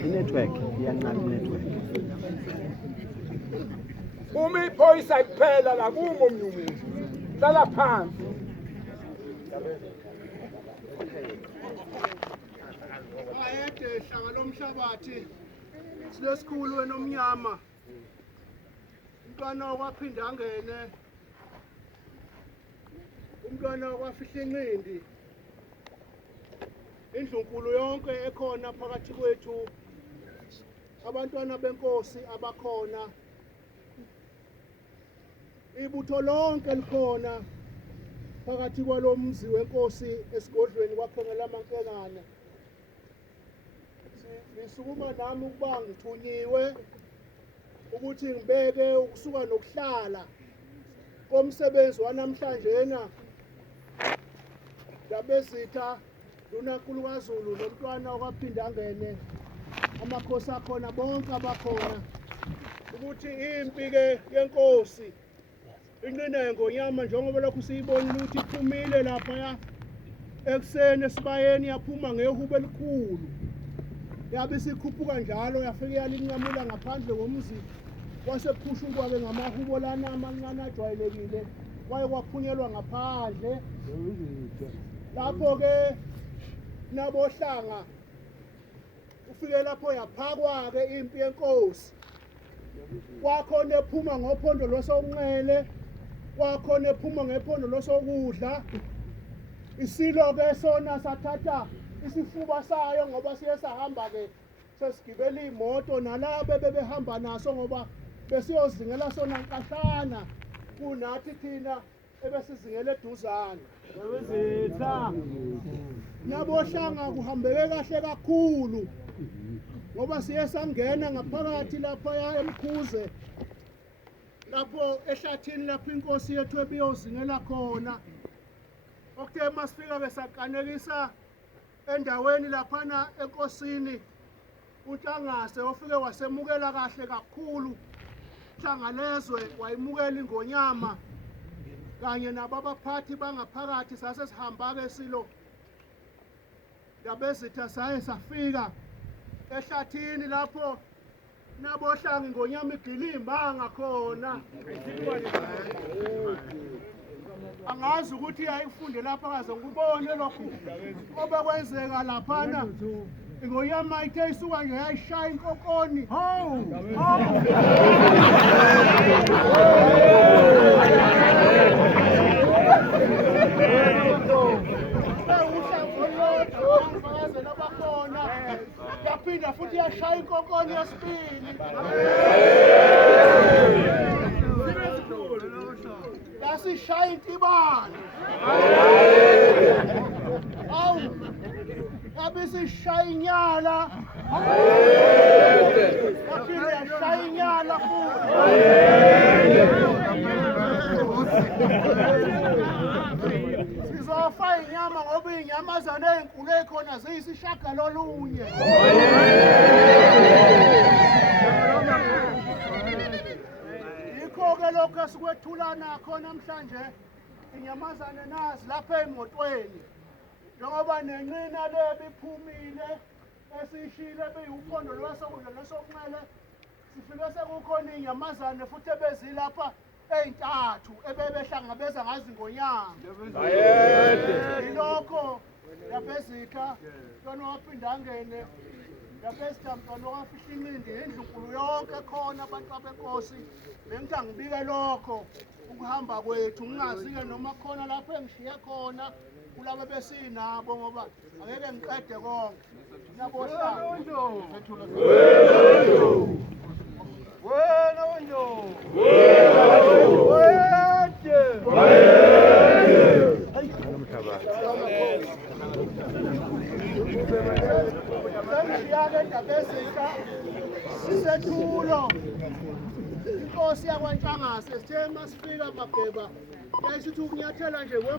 Network, network. Umi phoyisa kuphela la kumo mnyumuntu. Hlala phansi. Ayede hlanga lomhlabathi. Silesikhulu wena omnyama. Umntwana wakwaphinda angene. Umntwana wakwafihla inqindi. Indlunkulu yonke ekhona phakathi kwethu. Abantwana benkosi abakhona. Ibutho lonke likhona phakathi kwalomzi wenkosi esigodlweni kwakhongela amankengane. Ngisukuma nami ukuba ngithunyiwe ukuthi ngibeke ukusuka nokuhlala komsebenzi wanamhlanje na labezitha uNankulu kaZulu nomntwana okwaphinda angene amakhosi akhona bonke abakhona ukuthi impi ke yenkosi inqine ngonyama njengoba lokhu siyibonile ukuthi iphumile lapha ekuseni esibayeni yaphuma ngehubo elikhulu yabe sikhuphuka njalo yafike yalinqamula ngaphandle komuzi wasePhushukwa-ke ngamahubo lana amancane ajwayelekile kwaye kwaphunyelwa ngaphandle lapho-ke nabohlanga ufike lapho yaphakwa-ke impi yenkosi kwakhona ephuma ngophondo losonqele kwakhona ephuma ngephondo losokudla isilo-ke sona sathatha isifuba sayo ngoba siye sahamba-ke sesigibela iy'moto nalaba bebehamba naso ngoba besiyozingela sona nkahlana kunathi thina ebesizingela eduzane nabohlanga kuhambeke kahle kakhulu ngoba siye sangena ngaphakathi laphaya eMkhuze lapho ehlathini lapho inkosi yethu ebiyozingela khona okuthe masifika besaqanekisa endaweni laphana enkosini uNhlangase ofike wasemukela kahle kakhulu Hlangalezwe wayimukela ingonyama kanye nabo abaphathi bangaphakathi sase sihamba-ke silo yabezitha saye safika ehlathini lapho nabohlanga ingonyama igilimbanga khona angazi ukuthi yayifunde lapha kaze ngikubone lokhu obekwenzeka laphana ingonyama ithe isuka nje yayishaya inkokoni yaphinda futhi yashaya inkokoni yesibili yasishaya intibane awu yabe sishaya inyala yaphinda yashaya inyala futhi sizofa inyama ngoba iy'nyamazane ey'nkulu ey'khona ziyisishagalolunye yikho-ke lokhu esikwethula nakho namhlanje inyamazane nazi lapha ey'motweni njengoba nenqina le biphumile esiyishile beyiwuphondo lwasokudla nosonqele sifike sekukhona iy'nyamazane futhi ebezilapha ey'ntathu ebebehlangabeza ngazo ingonyama yilokho yabezitha mntwana waphinda angene yabezitha mntwana wafihla imindi indlunkulu yonke khona abantu abenkosi bengithi angibike lokho ukuhamba kwethu ngingazi-ke noma khona lapho engishiye khona kulabo besinabo ngoba angeke ngiqede konke sengishiyake ndabezitha sisethulo inkosi yakwaNhlangase sithe masifika mabheba yayisithi ukunyathela nje